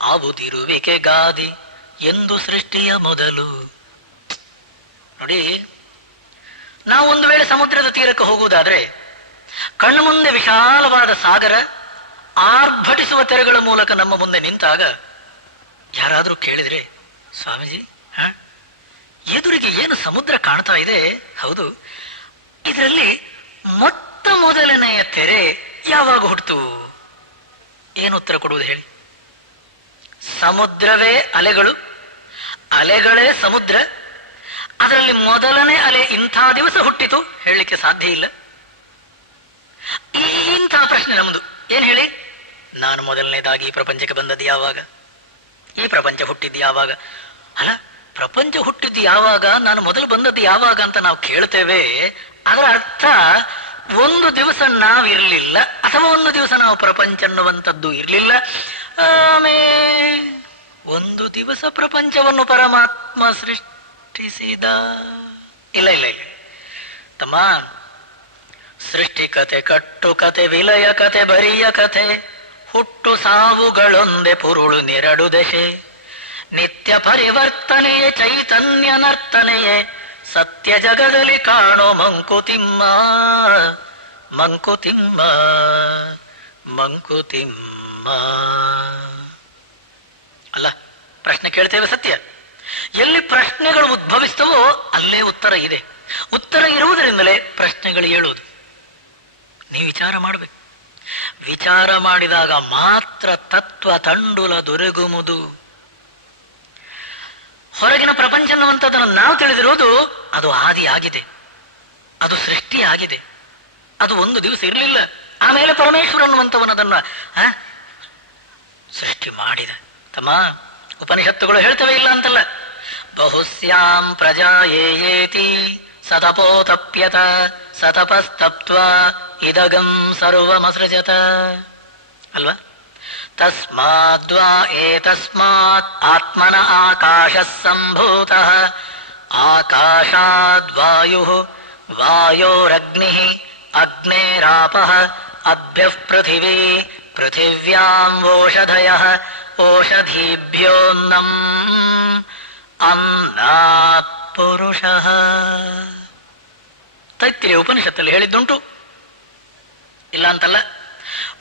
ಆಗುತ್ತಿರುವಿಕೆ ಗಾದಿ ಎಂದು ಸೃಷ್ಟಿಯ ಮೊದಲು. ನೋಡಿ, ನಾವು ಒಂದು ವೇಳೆ ಸಮುದ್ರದ ತೀರಕ್ಕೆ ಹೋಗುವುದಾದ್ರೆ, ಕಣ್ಣು ಮುಂದೆ ವಿಶಾಲವಾದ ಸಾಗರ ಆರ್ಭಟಿಸುವ ತೆರೆಗಳ ಮೂಲಕ ನಮ್ಮ ಮುಂದೆ ನಿಂತಾಗ ಯಾರಾದರೂ ಕೇಳಿದ್ರೆ, ಸ್ವಾಮೀಜಿ, ಹ? ಎದುರಿಗೆ ಏನು ಸಮುದ್ರ ಕಾಣ್ತಾ ಇದೆ? ಹೌದು, ಇದರಲ್ಲಿ ಮೊಟ್ಟ ಮೊದಲನೆಯ ತೆರೆ ಯಾವಾಗ ಹುಟ್ಟಿತು ಏನು ಉತ್ತರ ಕೊಡುವುದು ಹೇಳಿ. ಸಮುದ್ರವೇ ಅಲೆಗಳು, ಅಲೆಗಳೇ ಸಮುದ್ರ, ಅದರಲ್ಲಿ ಮೊದಲನೇ ಅಲೆ ಇಂಥ ದಿವಸ ಹುಟ್ಟಿತು ಹೇಳಲಿಕ್ಕೆ ಸಾಧ್ಯ ಇಲ್ಲ. ಇಂಥ ಪ್ರಶ್ನೆ ನಮ್ಮದು. ಏನ್ ಹೇಳಿ? ನಾನು ಮೊದಲನೇದಾಗಿ ಈ ಪ್ರಪಂಚಕ್ಕೆ ಬಂದದ್ದು ಯಾವಾಗ? ಈ ಪ್ರಪಂಚ ಹುಟ್ಟಿದ್ದು ಯಾವಾಗ? ಅಲ್ಲ, ಪ್ರಪಂಚ ಹುಟ್ಟಿದ್ದು ಯಾವಾಗ, ನಾನು ಮೊದಲು ಬಂದದ್ದು ಯಾವಾಗ ಅಂತ ನಾವು ಕೇಳ್ತೇವೆ. ಅದರ ಅರ್ಥ ಒಂದು ದಿವಸ ನಾವಿರಲಿಲ್ಲ, ಅಥವಾ ಒಂದು ದಿವಸ ನಾವು ಪ್ರಪಂಚ ಅನ್ನುವಂಥದ್ದು ಇರಲಿಲ್ಲ. ಆಮೇ, ಒಂದು ದಿವಸ ಪ್ರಪಂಚವನ್ನು ಪರಮಾತ್ಮ ಸೃಷ್ಟಿಸಿದ. ಇಲ್ಲ ಇಲ್ಲ ಇಲ್ಲ. ತಮ್ಮ, ಸೃಷ್ಟಿ ಕತೆ, ಕಟ್ಟು ಕತೆ, ವಿಲಯ ಕತೆ, ಬರಿಯ ಕತೆ, ಹುಟ್ಟು ಸಾವುಗಳೊಂದೆ ಪುರುಳು ನಿರಡು ದಶೆ ನಿತ್ಯ ಪರಿವರ್ತನೆಯೇ, ಚೈತನ್ಯ ನರ್ತನೆಯೇ ಸತ್ಯ ಜಗದಲ್ಲಿ ಕಾಣೋ ಮಂಕುತಿಮ್ಮ. ಮಂಕುತಿಮ್ಮ ಮಂಕುತಿಮ್ಮ. ಅಲ್ಲ, ಪ್ರಶ್ನೆ ಕೇಳ್ತೇವೆ ಸತ್ಯ. ಎಲ್ಲಿ ಪ್ರಶ್ನೆಗಳು ಉದ್ಭವಿಸ್ತವೋ ಅಲ್ಲೇ ಉತ್ತರ ಇದೆ. ಉತ್ತರ ಇರುವುದರಿಂದಲೇ ಪ್ರಶ್ನೆಗಳು ಹೇಳುವುದು ನೀವು ವಿಚಾರ ಮಾಡಬೇಕು. ವಿಚಾರ ಮಾಡಿದಾಗ ಮಾತ್ರ ತತ್ವ ತಂಡುಲ ದೊರಗುವುದು ಹೊರಗಿನ ಪ್ರಪಂಚ ಅನ್ನುವಂಥದ್ದನ್ನು ನಾವು ತಿಳಿದಿರೋದು ಅದು ಆದಿ ಆಗಿದೆ. ಅದು ಸೃಷ್ಟಿ ಆಗಿದೆ. ಅದು ಒಂದು ದಿವಸ ಇರಲಿಲ್ಲ. ಆಮೇಲೆ ಪರಮೇಶ್ವರ ಅನ್ನುವಂಥವನು ಅದನ್ನ ಆ, ಸೃಷ್ಟಿ ಮಾಡಿದ. ತಮ್ಮ ಉಪನಿಷತ್ತುಗಳು ಹೇಳ್ತವೆ ಇಲ್ಲ ಅಂತಲ್ಲ. ಬಹುಸ್ಯಾಂ ಪ್ರಜಾ ಏತಿ ಸತಪೋತಪ್ಯತ ಸತಪಸ್ತಪ್ತ್ವ ಇದಗಂ ಸರ್ವಮಸೃಜತ. ಅಲ್ವಾ? ತಸ್ಮಾದ್ವಾ ಏತಸ್ಮಾತ್ ಆತ್ಮನ ಆಕಾಶ ಸಂಭೂತ ಆಕಾಶಾದ್ವಾಯು ವಾಯೋರಗ್ನಿ ಅಗ್ನೇರಾಪ ಅಭ್ಯ ಪೃಥಿವೀ ಪೃಥಿವ್ಯಾಂ ಓಷಧಯ ಓಷಧೀಭ್ಯೋನ್ನಂ ಅನ್ನಾತ್ ಪುರುಷ ತೈತ್ರಿಯ ಉಪನಿಷತ್ತಲ್ಲಿ ಹೇಳಿದ್ದುಂಟು ಇಲ್ಲ ಅಂತಲ್ಲ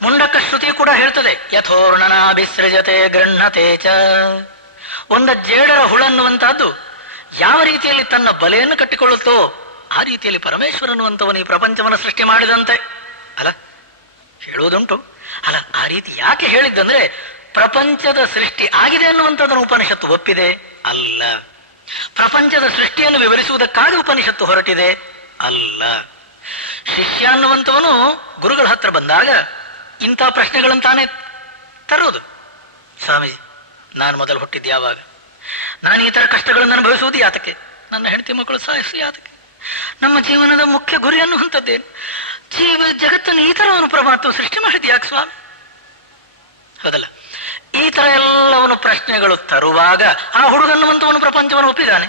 ಮುಂಡಕ ಶ್ರುತಿ ಕೂಡ ಹೇಳ್ತದೆ, ಯಥೋರ್ಣನಾಭಿಸೃಜತೆ ಗೃಹತೆ ಚ. ಒಂದ ಜೇಡರ ಹುಳನ್ನುವಂತಹದ್ದು ಯಾವ ರೀತಿಯಲ್ಲಿ ತನ್ನ ಬಲೆಯನ್ನು ಕಟ್ಟಿಕೊಳ್ಳುತ್ತೋ ಆ ರೀತಿಯಲ್ಲಿ ಪರಮೇಶ್ವರ ಅನ್ನುವಂಥವನು ಈ ಪ್ರಪಂಚವನ್ನು ಸೃಷ್ಟಿ ಮಾಡಿದಂತೆ. ಅಲ್ಲ, ಹೇಳುವುದುಂಟು. ಅಲ್ಲ, ಆ ರೀತಿ ಯಾಕೆ ಹೇಳಿದ್ದಂದ್ರೆ ಪ್ರಪಂಚದ ಸೃಷ್ಟಿ ಆಗಿದೆ ಅನ್ನುವಂಥದ್ದನ್ನು ಉಪನಿಷತ್ತು ಒಪ್ಪಿದೆ. ಅಲ್ಲ, ಪ್ರಪಂಚದ ಸೃಷ್ಟಿಯನ್ನು ವಿವರಿಸುವುದಕ್ಕಾಗಿ ಉಪನಿಷತ್ತು ಹೊರಟಿದೆ. ಅಲ್ಲ, ಶಿಷ್ಯ ಅನ್ನುವಂಥವನು ಗುರುಗಳ ಹತ್ರ ಬಂದಾಗ ಇಂಥ ಪ್ರಶ್ನೆಗಳನ್ನು ತಾನೇ ತರೋದು. ಸ್ವಾಮೀಜಿ, ನಾನು ಮೊದಲು ಹುಟ್ಟಿದ್ದು ಯಾವಾಗ? ನಾನು ಈ ಥರ ಕಷ್ಟಗಳನ್ನು ಅನುಭವಿಸುವುದು ಯಾತಕ್ಕೆ? ನನ್ನ ಹೆಂಡತಿ ಮಕ್ಕಳು ಸಾಯಿಸು ಯಾತಕ್ಕೆ? ನಮ್ಮ ಜೀವನದ ಮುಖ್ಯ ಗುರಿ ಅನ್ನುವಂಥದ್ದೇನು ಜೀವ ಜಗತ್ತನ್ನು ಈ ಥರವನ್ನು ಪ್ರಮಾತ್ವ ಸೃಷ್ಟಿ ಮಾಡಿದ್ದು ಯಾಕೆ ಸ್ವಾಮಿ? ಹೌದಲ್ಲ, ಈ ಥರ ಎಲ್ಲವನ್ನು ಪ್ರಶ್ನೆಗಳು ತರುವಾಗ ಆ ಹುಡುಗನ್ನುವಂಥವನು ಪ್ರಪಂಚವನ್ನು ಒಪ್ಪಿದ್ದಾನೆ,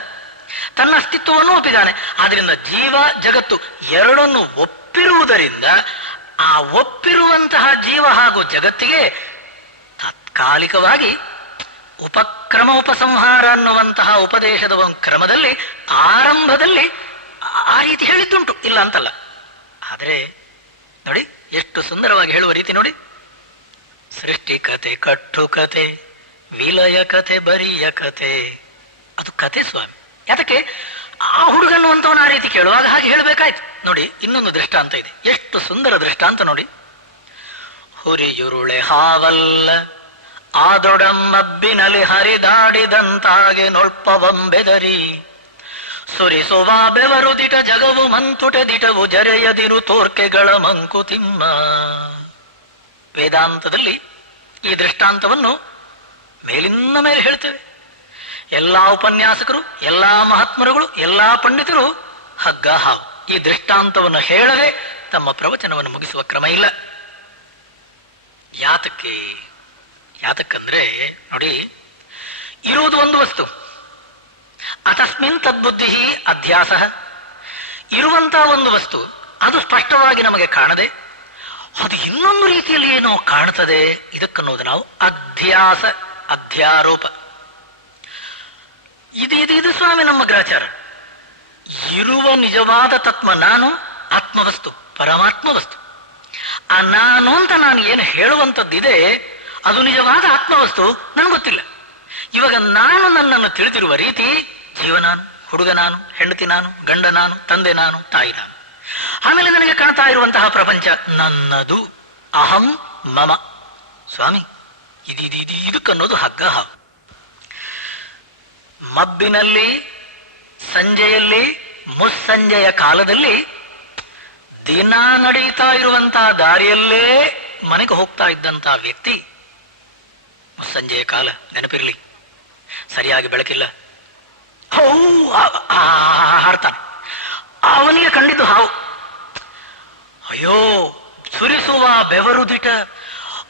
ತನ್ನ ಅಸ್ತಿತ್ವವನ್ನು ಒಪ್ಪಿದ್ದಾನೆ. ಆದ್ರಿಂದ ಜೀವ ಜಗತ್ತು ಎರಡನ್ನು ಒಪ್ಪಿರುವುದರಿಂದ ಆ ಒಪ್ಪಿರುವಂತಹ ಜೀವ ಹಾಗೂ ಜಗತ್ತಿಗೆ ತಾತ್ಕಾಲಿಕವಾಗಿ ಉಪಕ್ರಮ ಉಪಸಂಹಾರ ಅನ್ನುವಂತಹ ಉಪದೇಶದ ಒಂದು ಕ್ರಮದಲ್ಲಿ ಆರಂಭದಲ್ಲಿ ಆ- ರೀತಿ ಹೇಳಿದ್ದುಂಟು, ಇಲ್ಲ ಅಂತಲ್ಲ. ಆದರೆ ನೋಡಿ, ಎಷ್ಟು ಸುಂದರವಾಗಿ ಹೇಳುವ ರೀತಿ ನೋಡಿ. ಸೃಷ್ಟಿ ಕತೆ ಕಟ್ಟು ಕತೆ ವಿಲಯ ಕತೆ ಬರಿಯ ಕತೆ ಅದು ಕತೆ ಸ್ವಾಮಿ. ಯಾತಕ್ಕೆ? ಆ ಹುಡುಗನ್ನುವಂತವನ ಆ ರೀತಿ ಕೇಳುವಾಗ ಹಾಗೆ ಹೇಳಬೇಕಾಯ್ತು. ನೋಡಿ, ಇನ್ನೊಂದು ದೃಷ್ಟಾಂತ ಇದೆ. ಎಷ್ಟು ಸುಂದರ ದೃಷ್ಟಾಂತ ನೋಡಿ. ಹುರಿಯುರುಳೆ ಹಾವಲ್ಲ ಆದೊಡಮ್ಮಬ್ಬಿನಲ್ಲಿ ಹರಿದಾಡಿದಂತಾಗೆ ನೊಳ್ಪವಂಬೆದರಿ. ಸುರಿಸುವ ಬೆವರು ದಿಟ ಜಗವು, ಮಂತುಟೆ ದಿಟವು ಜರೆಯದಿರು ತೋರ್ಕೆಗಳ ಮಂಕುತಿಮ್ಮ ವೇದಾಂತದಲ್ಲಿ ಈ ದೃಷ್ಟಾಂತವನ್ನು ಮೇಲಿಂದ ಮೇಲೆ ಹೇಳ್ತೇವೆ. ಎಲ್ಲಾ ಉಪನ್ಯಾಸಕರು, ಎಲ್ಲಾ ಮಹಾತ್ಮರುಗಳು, ಎಲ್ಲಾ ಪಂಡಿತರು ಹಗ್ಗ ಹಾವು. ಈ ದೃಷ್ಟಾಂತವನ್ನು ಹೇಳದೆ ತಮ್ಮ ಪ್ರವಚನವನ್ನು ಮುಗಿಸುವ ಕ್ರಮ ಇಲ್ಲ. ಯಾತಕ್ಕೆ? ಯಾತಕ್ಕಂದ್ರೆ, ನೋಡಿ, ಇರುವುದು ಒಂದು ವಸ್ತು. ಅತಸ್ಮಿನ್ ತದ್ಬುದ್ಧಿ ಅಧ್ಯಾಸ. ಇರುವಂತಹ ಒಂದು ವಸ್ತು, ಅದು ಸ್ಪಷ್ಟವಾಗಿ ನಮಗೆ ಕಾಣದೆ, ಅದು ಇನ್ನೊಂದು ರೀತಿಯಲ್ಲಿ ಏನೋ ಕಾಣ್ತದೆ ಇದಕ್ಕನ್ನೋದು ನಾವು ಅಧ್ಯಾಸ, ಅಧ್ಯಾರೋಪ. ಇದು ಇದು ಇದು ಸ್ವಾಮಿ ನಮ್ಮ ಗ್ರಾಚಾರ. ಇರುವ ನಿಜವಾದ ತತ್ವ ನಾನು, ಆತ್ಮವಸ್ತು, ಪರಮಾತ್ಮ ವಸ್ತು. ಆ ನಾನು ಅಂತ ನಾನು ಏನು ಹೇಳುವಂಥದ್ದಿದೆ, ಅದು ನಿಜವಾದ ಆತ್ಮವಸ್ತು, ನನಗೆ ಗೊತ್ತಿಲ್ಲ. ಇವಾಗ ನಾನು ನನ್ನನ್ನು ತಿಳಿದಿರುವ ರೀತಿ, ಜೀವ ನಾನು, ಹುಡುಗ ನಾನು, ಹೆಂಡತಿ ನಾನು, ಗಂಡ ನಾನು, ತಂದೆ ನಾನು, ತಾಯಿ ನಾನು. ಆಮೇಲೆ ನನಗೆ ಕಾಣ್ತಾ ಇರುವಂತಹ ಪ್ರಪಂಚ ನನ್ನದು. ಅಹಂ ಮಮ. ಸ್ವಾಮಿ ಇದು ಇದು ಇದು ಇದಕ್ಕನ್ನೋದು ಹಗ್ಗ ಮಬ್ಬಿನಲ್ಲಿ ಸಂಜೆಯಲ್ಲಿ ಮುಸ್ಸಂಜೆಯ ಕಾಲದಲ್ಲಿ ದಿನ ನಡೀತಾ ಇರುವಂತಹ ದಾರಿಯಲ್ಲೇ ಮನೆಗೆ ಹೋಗ್ತಾ ಇದ್ದಂತಹ ವ್ಯಕ್ತಿ ಮುಸ್ಸಂಜೆಯ ಕಾಲ ನೆನಪಿರಲಿ. ಸರಿಯಾಗಿ ಬೆಳಕಿಲ್ಲ. ಹೌ ಹಾರ್ತಾನೆ ಅವನಿಗೆ ಕಂಡಿದ್ದು ಹಾವು. ಅಯ್ಯೋ, ಸುರಿಸುವ ಬೆವರುದಿಟ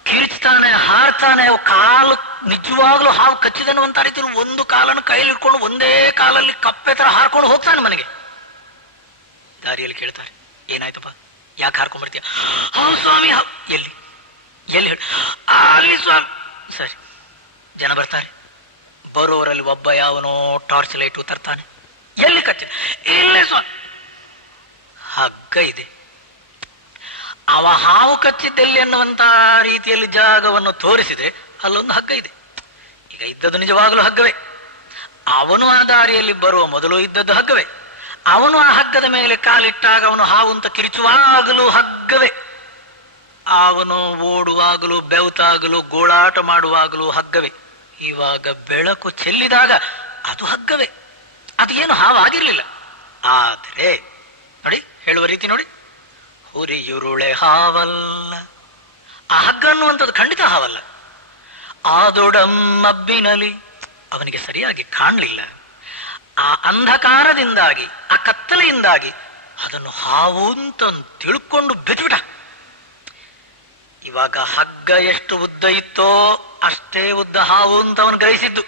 ಕಿರಿಚ್ತಾನೆ ಹಾರ್ತಾನೆ ಕಾಲು ನಿಜವಾಗ್ಲೂ ಹಾವು ಕಚ್ಚಿದನು ಅಂತ ರೀತಿಯಲ್ಲಿ ಒಂದು ಕಾಲನ್ನು ಕೈಲಿ ಇಟ್ಕೊಂಡು ಒಂದೇ ಕಾಲಲ್ಲಿ ಕಪ್ಪೆ ತರ ಹಾರ್ಕೊಂಡು ಹೋಗ್ತಾನೆ ಮನೆಗೆ. ದಾರಿಯಲ್ಲಿ ಕೇಳ್ತಾರೆ, ಏನಾಯ್ತಪ್ಪ? ಯಾಕೆ ಹಾರ್ಕೊಂಡ್ ಬರ್ತೀಯ ಹೌದು ಸ್ವಾಮಿ ಎಲ್ಲಿ? ಎಲ್ಲಿ ಹೇಳಿ? ಅಲ್ಲಿ ಸ್ವಾಮಿ. ಸರಿ, ಜನ ಬರ್ತಾರೆ. ಬರೋರಲ್ಲಿ ಒಬ್ಬ ಯಾವನೋ ಟಾರ್ಚ್ ಲೈಟು ತರ್ತಾನೆ. ಎಲ್ಲಿ ಕಚ್ಚ ಇಲ್ಲೇ ಸ್ವಾಮಿ. ಹಗ್ಗ ಇದೆ. ಅವ ಹಾವು ಕಚ್ಚಿದ್ದೆಲ್ಲಿ ಎನ್ನುವಂತಹ ರೀತಿಯಲ್ಲಿ ಜಾಗವನ್ನು ತೋರಿಸಿದೆ ಅಲ್ಲೊಂದು ಹಗ್ಗ ಇದೆ. ಈಗ ಇದ್ದದ್ದು ನಿಜವಾಗಲೂ ಹಗ್ಗವೇ? ಅವನು ಆ ದಾರಿಯಲ್ಲಿ ಬರುವ ಮೊದಲು ಇದ್ದದ್ದು ಹಗ್ಗವೇ? ಅವನು ಆ ಹಗ್ಗದ ಮೇಲೆ ಕಾಲಿಟ್ಟಾಗ ಅವನು ಹಾವು ಅಂತ ಕಿರಿಚುವಾಗಲೂ ಹಗ್ಗವೇ? ಅವನು ಓಡುವಾಗಲೂ, ಬೆವತಾಗಲೂ, ಗೋಳಾಟ ಮಾಡುವಾಗಲೂ ಹಗ್ಗವೇ? ಇವಾಗ ಬೆಳಕು ಚೆಲ್ಲಿದಾಗ ಅದು ಹಗ್ಗವೇ? ಅದು ಏನು ಹಾವಾಗಿರ್ಲಿಲ್ಲ. ಆದರೆ, ನೋಡಿ, ಹೇಳುವ ರೀತಿ ನೋಡಿ. ಹುರಿಯುರುಳೆ ಹಾವಲ್ಲ. ಆ ಹಗ್ಗ ಅನ್ನುವಂಥದ್ದು ಖಂಡಿತ ಹಾವಲ್ಲ. ಆದೊಡಮ್ಮಬ್ಬಿನಲಿ. ಅವನಿಗೆ ಸರಿಯಾಗಿ ಕಾಣಲಿಲ್ಲ. ಆ ಅಂಧಕಾರದಿಂದಾಗಿ, ಆ ಕತ್ತಲೆಯಿಂದಾಗಿ ಅದನ್ನು ಹಾವು ಅಂತ ತಿಳ್ಕೊಂಡು ಬಿದ್ಬಿಟ ಇವಾಗ ಹಗ್ಗ ಎಷ್ಟು ಉದ್ದ ಇತ್ತೋ ಅಷ್ಟೇ ಉದ್ದ ಹಾವು ಅಂತ ಅವನು ಗ್ರಹಿಸಿದ್ದು.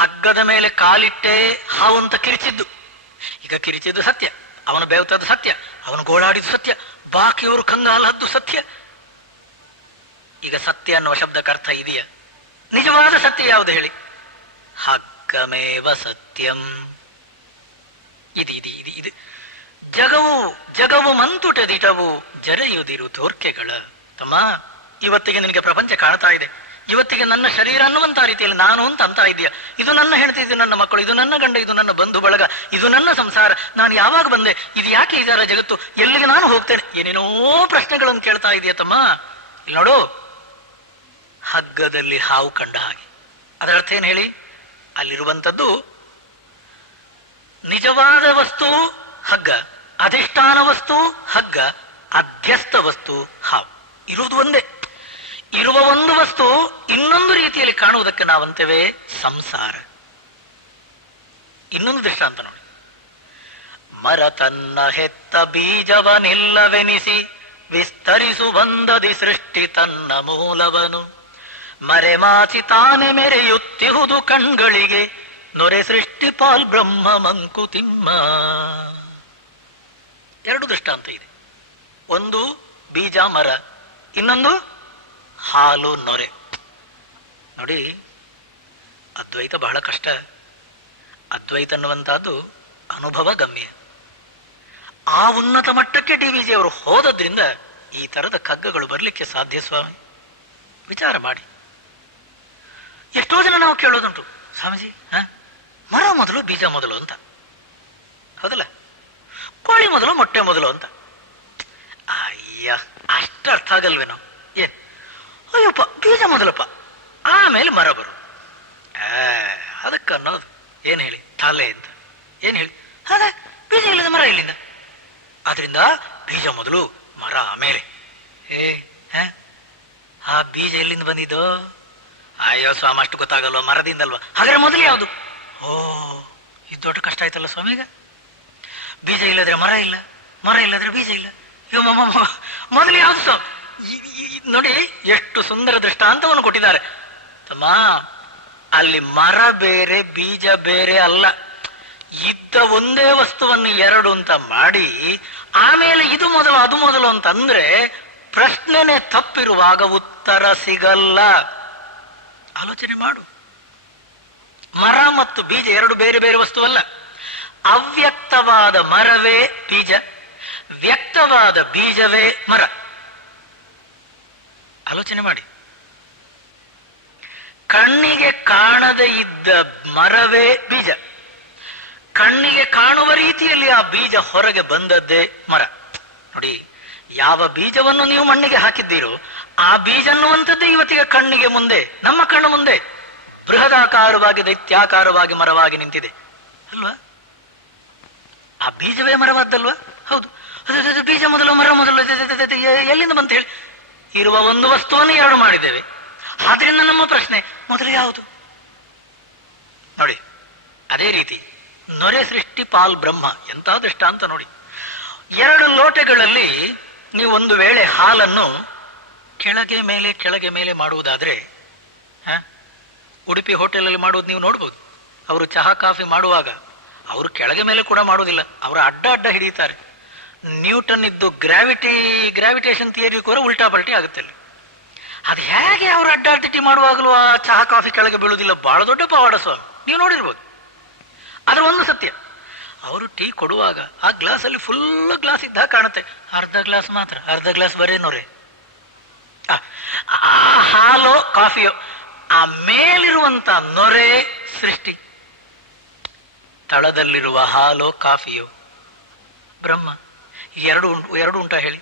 ಹಗ್ಗದ ಮೇಲೆ ಕಾಲಿಟ್ಟೆ ಹಾವು ಅಂತ ಕಿರಿಚಿದ್ದು. ಈಗ ಕಿರಿಚಿದ್ದು ಸತ್ಯ, ಅವನು ಬೆವತದ್ದು ಸತ್ಯ. ಅವನು ಗೋಳಾಡಿದ್ದು ಸತ್ಯ, ಬಾಕಿಯವರು ಕಂಗಾಲ ಹದ್ದು ಸತ್ಯ. ಈಗ ಸತ್ಯ ಅನ್ನುವ ಶಬ್ದಕ್ಕೆ ಅರ್ಥ ಇದೆಯಾ? ನಿಜವಾದ ಸತ್ಯ ಯಾವುದು ಹೇಳಿ? ಹಕ್ಕಮೇವ ಸತ್ಯಂ. ಇದು ಇದು ಇದು ಇದು. ಜಗವು ಜಗವು ಮಂತುಟದಿಟವು ಜರೆಯುದಿರು ತೋರ್ಕೆಗಳ ತಮ್ಮ, ಇವತ್ತಿಗೆ ನಿನಗೆ ಪ್ರಪಂಚ ಕಾಣ್ತಾ ಇದೆ. ಇವತ್ತಿಗೆ ನನ್ನ ಶರೀರ ಅನ್ನುವಂತ ರೀತಿಯಲ್ಲಿ ನಾನು ಅಂತ ಅಂತ ಇದೆಯಾ ಇದು ನನ್ನ ಹೆಂಡತಿ, ಇದು ನನ್ನ ಮಕ್ಕಳು, ಇದು ನನ್ನ ಗಂಡ, ಇದು ನನ್ನ ಬಂಧು ಬಳಗ, ಇದು ನನ್ನ ಸಂಸಾರ. ನಾನು ಯಾವಾಗ ಬಂದೆ? ಇದು ಯಾಕೆ ಇದರ ಜಗತ್ತು? ಎಲ್ಲಿಗೆ ನಾನು ಹೋಗ್ತೇನೆ? ಏನೇನೋ ಪ್ರಶ್ನೆಗಳನ್ನು ಕೇಳ್ತಾ ಇದೆಯಾ ತಮ್ಮ. ಇಲ್ಲಿ ನೋಡು. ಹಗ್ಗದಲ್ಲಿ ಹಾವು ಕಂಡ ಹಾಗೆ. ಅದರ ಅರ್ಥ ಏನು ಹೇಳಿ? ಅಲ್ಲಿರುವಂಥದ್ದು ನಿಜವಾದ ವಸ್ತು ಹಗ್ಗ, ಅಧಿಷ್ಠಾನ ವಸ್ತು ಹಗ್ಗ, ಅಧ್ಯಸ್ಥ ವಸ್ತು ಹಾವು. ಇರುವುದು ಒಂದೇ. ಇರುವ ಒಂದು ವಸ್ತು ಇನ್ನೊಂದು ರೀತಿಯಲ್ಲಿ ಕಾಣುವುದಕ್ಕೆ ನಾವಂತೇವೆ ಸಂಸಾರ. ಇನ್ನೊಂದು ದೃಷ್ಟಾಂತ ನೋಡಿ. ಮರ ತನ್ನ ಹೆತ್ತ ಬೀಜವನಿಲ್ಲವೆನಿಸಿ ವಿಸ್ತರಿಸು ಬಂದದಿ ಸೃಷ್ಟಿ ತನ್ನ ಮೂಲವನು. ಮರೆಮಾಚಿ ತಾನೆ ಮೆರೆಯುತ್ತಿಹುದು ಕಣ್ಗಳಿಗೆ, ನೊರೆ ಸೃಷ್ಟಿ ಪಾಲ್ ಬ್ರಹ್ಮ ಮಂಕುತಿಮ್ಮ ಎರಡು ದೃಷ್ಟಾಂತ ಇದೆ. ಒಂದು ಬೀಜ ಮರ, ಇನ್ನೊಂದು ಹಾಲು ನೊರೆ. ನೋಡಿ, ಅದ್ವೈತ ಬಹಳ ಕಷ್ಟ. ಅದ್ವೈತ ಅನ್ನುವಂತಹದ್ದು ಅನುಭವ ಗಮ್ಯ. ಆ ಉನ್ನತ ಮಟ್ಟಕ್ಕೆ ಡಿ ವಿಜಿ ಅವರು ಹೋದದ್ರಿಂದ ಈ ತರದ ಕಗ್ಗಗಳು ಬರಲಿಕ್ಕೆ ಸಾಧ್ಯ ಸ್ವಾಮಿ? ವಿಚಾರ ಮಾಡಿ. ಎಷ್ಟೋ ಜನ ನಾವು ಕೇಳೋದುಂಟು. ಸ್ವಾಮೀಜಿ? ಮರ ಮೊದಲು, ಬೀಜ ಮೊದಲು ಅಂತ. ಹೌದಲ್ಲ? ಕೋಳಿ ಮೊದಲು, ಮೊಟ್ಟೆ ಮೊದಲು ಅಂತ. ಅಯ್ಯ, ಅಷ್ಟು ಅರ್ಥ ಆಗಲ್ವೇನೋ. ಅಯ್ಯಪ್ಪ ಬೀಜ ಮೊದಲಪ್ಪ. ಆಮೇಲೆ ಮರ ಬರು ಅದಕ್ಕೆ ಅನ್ನೋದು. ಏನು ಹೇಳಿ? ತಲೆ ಅಂತ ಏನು ಹೇಳಿ? ಅದೇ, ಬೀಜ ಇಲ್ಲದ ಮರ ಇಲ್ಲಿಂದ. ಆದ್ರಿಂದ ಬೀಜ ಮೊದಲು ಮರ ಆಮೇಲೆ. ಏ? ಆ ಬೀಜ ಎಲ್ಲಿಂದ ಬಂದಿದ್ದು? ಅಯ್ಯೋ, ಸ್ವಾಮಿ, ಅಷ್ಟು ಗೊತ್ತಾಗಲ್ವ? ಮರದಿಂದಲ್ವಾ? ಹಾಗಾದ್ರೆ ಮೊದಲು ಯಾವುದು? ಓ ಇದು ದೊಡ್ಡ ಕಷ್ಟ ಆಯ್ತಲ್ಲ ಸ್ವಾಮಿಗ ಬೀಜ ಇಲ್ಲದ್ರೆ ಮರ ಇಲ್ಲ, ಮರ ಇಲ್ಲದ್ರೆ ಬೀಜ ಇಲ್ಲ. ಮೊದಲು ಯಾವುದು ಸ್ವಾಮಿ? ನೋಡಿ, ಎಷ್ಟು ಸುಂದರ ದೃಷ್ಟಾಂತವನ್ನು ಕೊಟ್ಟಿದ್ದಾರೆ. ತಮ್ಮ, ಅಲ್ಲಿ ಮರ ಬೇರೆ, ಬೀಜ ಬೇರೆ ಅಲ್ಲ. ಇದ್ದ ಒಂದೇ ವಸ್ತುವನ್ನು ಎರಡು ಅಂತ ಮಾಡಿ, ಆಮೇಲೆ ಇದು ಮೊದಲು, ಅದು ಮೊದಲು ಅಂತಂದ್ರೆ, ಪ್ರಶ್ನೆನೆ ತಪ್ಪಿರುವಾಗ ಉತ್ತರ ಸಿಗಲ್ಲ. ಆಲೋಚನೆ ಮಾಡು. ಮರ ಮತ್ತು ಬೀಜ ಎರಡು ಬೇರೆ ಬೇರೆ ವಸ್ತುವಲ್ಲ. ಅವ್ಯಕ್ತವಾದ ಮರವೇ ಬೀಜ, ವ್ಯಕ್ತವಾದ ಬೀಜವೇ ಮರ. ಆಲೋಚನೆ ಮಾಡಿ. ಕಣ್ಣಿಗೆ ಕಾಣದೇ ಇದ್ದ ಮರವೇ ಬೀಜ. ಕಣ್ಣಿಗೆ ಕಾಣುವ ರೀತಿಯಲ್ಲಿ ಆ ಬೀಜ ಹೊರಗೆ ಬಂದದ್ದೇ ಮರ. ನೋಡಿ, ಯಾವ ಬೀಜವನ್ನು ನೀವು ಮಣ್ಣಿಗೆ ಹಾಕಿದ್ದೀರೋ, ಆ ಬೀಜ ಅನ್ನುವಂಥದ್ದೇ ಇವತ್ತಿಗೆ ಕಣ್ಣಿಗೆ ಮುಂದೆ, ನಮ್ಮ ಕಣ್ಣು ಮುಂದೆ. ಬೃಹದಾಕಾರವಾಗಿ, ದೈತ್ಯಾಕಾರವಾಗಿ ಮರವಾಗಿ ನಿಂತಿದೆ. ಅಲ್ವಾ? ಆ ಬೀಜವೇ ಮರವಾದ್ದಲ್ವಾ? ಹೌದು. ಬೀಜ ಮೊದಲು, ಮರ ಮೊದಲು ಎಲ್ಲಿಂದ ಬಂತ ಹೇಳಿ? ಇರುವ ಒಂದು ವಸ್ತುವನ್ನು ಎರಡು ಮಾಡಿದ್ದೇವೆ. ಆದ್ರಿಂದ ನಮ್ಮ ಪ್ರಶ್ನೆ ಮೊದಲು ಯಾವುದು? ನೋಡಿ ಅದೇ ರೀತಿ ನೊರೆ ಸೃಷ್ಟಿ ಪಾಲ್ ಬ್ರಹ್ಮ ಎಂತ ದೃಷ್ಟಾಂತ ನೋಡಿ. ಎರಡು ಲೋಟಗಳಲ್ಲಿ ನೀವು ಒಂದು ವೇಳೆ ಹಾಲನ್ನು ಕೆಳಗೆ ಮೇಲೆ ಕೆಳಗೆ ಮೇಲೆ ಮಾಡುವುದಾದ್ರೆ ಹ? ಉಡುಪಿ ಹೋಟೆಲಲ್ಲಿ ಮಾಡುವುದು ನೀವು ನೋಡ್ಬೋದು. ಅವರು ಚಹಾ ಕಾಫಿ ಮಾಡುವಾಗ ಅವರು ಕೆಳಗೆ ಮೇಲೆ ಕೂಡ ಮಾಡುವುದಿಲ್ಲ ಅವರು ಅಡ್ಡ ಅಡ್ಡ ಹಿಡಿಯುತ್ತಾರೆ. ನ್ಯೂಟನ್ ಇದ್ದು ಗ್ರಾವಿಟಿ ಗ್ರಾವಿಟೇಷನ್ ಥಿಯರಿ ಕೂಡ ಉಲ್ಟಾ ಪಲ್ಟಿ ಆಗುತ್ತೆ ಅಲ್ಲಿ. ಅದು ಹೇಗೆ ಅವರು ಅಡ್ಡಾಡ್ತಿಟ್ಟಿ ಮಾಡುವಾಗಲೂ ಆ ಚಹಾ ಕಾಫಿ ಕೆಳಗೆ ಬೀಳುವುದಿಲ್ಲ? ಬಹಳ ದೊಡ್ಡ ಪವಾಡ ಸ್ವಾಮಿ. ನೀವು ನೋಡಿರ್ಬೋದು. ಆದ್ರೆ ಒಂದು ಸತ್ಯ. ಅವರು ಟೀ ಕೊಡುವಾಗ ಆ ಗ್ಲಾಸ್ ಅಲ್ಲಿ ಫುಲ್ ಗ್ಲಾಸ್ ಇದ್ದ ಕಾಣುತ್ತೆ. ಅರ್ಧ ಗ್ಲಾಸ್ ಮಾತ್ರ. ಅರ್ಧ ಗ್ಲಾಸ್ ಬರೇ ನೊರೆ. ಆ, ಆ ಹಾಲೋ ಕಾಫಿಯೋ ಆ ಮೇಲಿರುವಂತ ನೊರೆ ಸೃಷ್ಟಿ. ತಳದಲ್ಲಿರುವ ಹಾಲೋ ಕಾಫಿಯೋ ಬ್ರಹ್ಮ. ಎರಡು ಉಂಟು, ಎರಡು ಉಂಟ ಹೇಳಿ.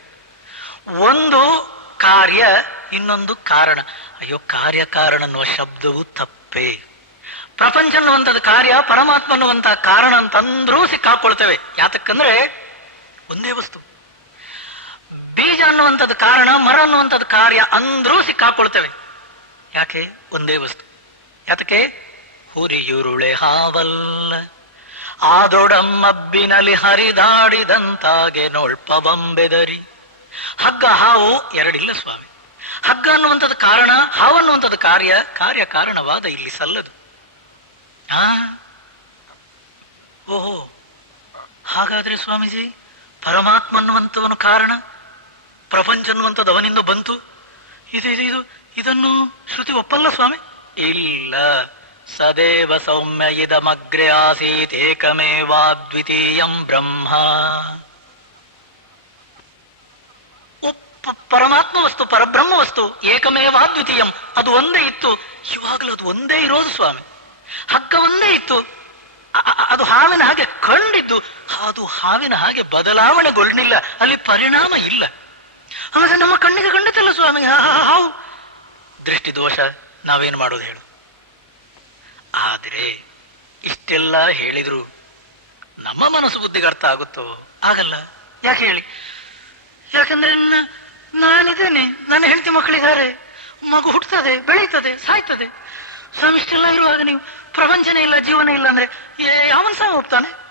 ಒಂದು ಕಾರ್ಯ, ಇನ್ನೊಂದು ಕಾರಣ. ಅಯ್ಯೋ, ಕಾರ್ಯ ಕಾರಣ ಅನ್ನುವ ಶಬ್ದವು ತಪ್ಪೇ. ಪ್ರಪಂಚ ಅನ್ನುವಂಥದ್ದು ಕಾರ್ಯ, ಪರಮಾತ್ಮ ಅನ್ನುವಂತಹ ಕಾರಣ ಅಂತಂದ್ರೂ ಸಿಕ್ಕಾಕೊಳ್ತೇವೆ. ಯಾತಕ್ಕಂದ್ರೆ, ಒಂದೇ ವಸ್ತು. ಬೀಜ ಅನ್ನುವಂಥದ್ದು ಕಾರಣ, ಮರ ಅನ್ನುವಂಥದ್ದು ಕಾರ್ಯ ಅಂದ್ರೂ ಸಿಕ್ಕಾಕೊಳ್ತೇವೆ. ಯಾಕೆ? ಒಂದೇ ವಸ್ತು. ಯಾತಕ್ಕೆ? ಹುರಿಯುರುಳೆ ಹಾವಲ್ಲ. ಆದೊಡಮ್ಮಬ್ಬಿನಲ್ಲಿ ಹರಿದಾಡಿದಂತಾಗೆ ನೋಳ್ಪಬಂಬೆದರಿ. ಹಗ್ಗ, ಹಾವು ಎರಡಿಲ್ಲ ಸ್ವಾಮಿ. ಹಗ್ಗ ಅನ್ನುವಂಥದ್ದು ಕಾರಣ, ಹಾವು ಅನ್ನುವಂಥದ್ದು ಕಾರ್ಯ ಕಾರ್ಯ ಕಾರಣವಾದ ಇಲ್ಲಿ ಸಲ್ಲದು. ಆ? ಓಹೋ, ಹಾಗಾದ್ರೆ ಸ್ವಾಮೀಜಿ, ಪರಮಾತ್ಮ ಅನ್ನುವಂಥವನು ಕಾರಣ, ಪ್ರಪಂಚ ಅನ್ನುವಂಥದ್ದು ಅವನಿಂದ ಬಂತು. ಇದು ಇದು ಇದನ್ನು ಶ್ರುತಿ ಒಪ್ಪಲ್ಲ ಸ್ವಾಮಿ? ಇಲ್ಲ. ಸದೇವ ಸೌಮ್ಯ ಇದಮಗ್ರೆ ಆಸೀತ್ ಏಕಮೇವಾದ್ವಿತೀಯಂ ಬ್ರಹ್ಮ ಪರಮಾತ್ಮ ವಸ್ತು ಪರಬ್ರಹ್ಮ ವಸ್ತು ಏಕಮೇವಾದ್ವಿತೀಯಂ ಅದು ಒಂದೇ ಇತ್ತು. ಇವಾಗಲೂ ಅದು ಒಂದೇ ಇರೋದು ಸ್ವಾಮಿ. ಹಗ್ಗ ಒಂದೇ ಇತ್ತು. ಅದು ಹಾವಿನ ಹಾಗೆ ಕಂಡಿದ್ದು. ಅದು ಹಾವಿನ ಹಾಗೆ ಬದಲಾವಣೆಗೊಳ್ಳಿಲ್ಲ. ಅಲ್ಲಿ ಪರಿಣಾಮ ಇಲ್ಲ. ಆಮೇಲೆ ನಮ್ಮ ಕಣ್ಣಿಗೆ ಕಂಡಿತಲ್ಲ ಸ್ವಾಮಿ? ಹಾ- ಹಾ- ಹಾವು ದೃಷ್ಟಿ ದೋಷ ನಾವೇನು ಮಾಡೋದು ಹೇಳು. ಆದ್ರೆ ಇಷ್ಟೆಲ್ಲ ಹೇಳಿದ್ರು ನಮ್ಮ ಮನಸ್ಸು ಬುದ್ಧಿಗೆ ಅರ್ಥ ಆಗುತ್ತೋ? ಆಗಲ್ಲ. ಯಾಕೆ ಹೇಳಿ? ಯಾಕಂದ್ರೆ ನಾನಿದ್ದೇನೆ. ನನ್ನ ಹೆಂಡತಿ ಮಕ್ಕಳಿದ್ದಾರೆ. ಮಗು ಹುಟ್ಟುತ್ತದೆ ಬೆಳೀತದೆ, ಸಾಯ್ತದೆ. ಇಷ್ಟೆಲ್ಲ ಇರುವಾಗ ನೀವು ಪ್ರಪಂಚನೇ ಇಲ್ಲ, ಜೀವನ ಇಲ್ಲ ಅಂದ್ರೆ ಯಾವನ್ ಸಹ ಹೋಗ್ತಾನೆ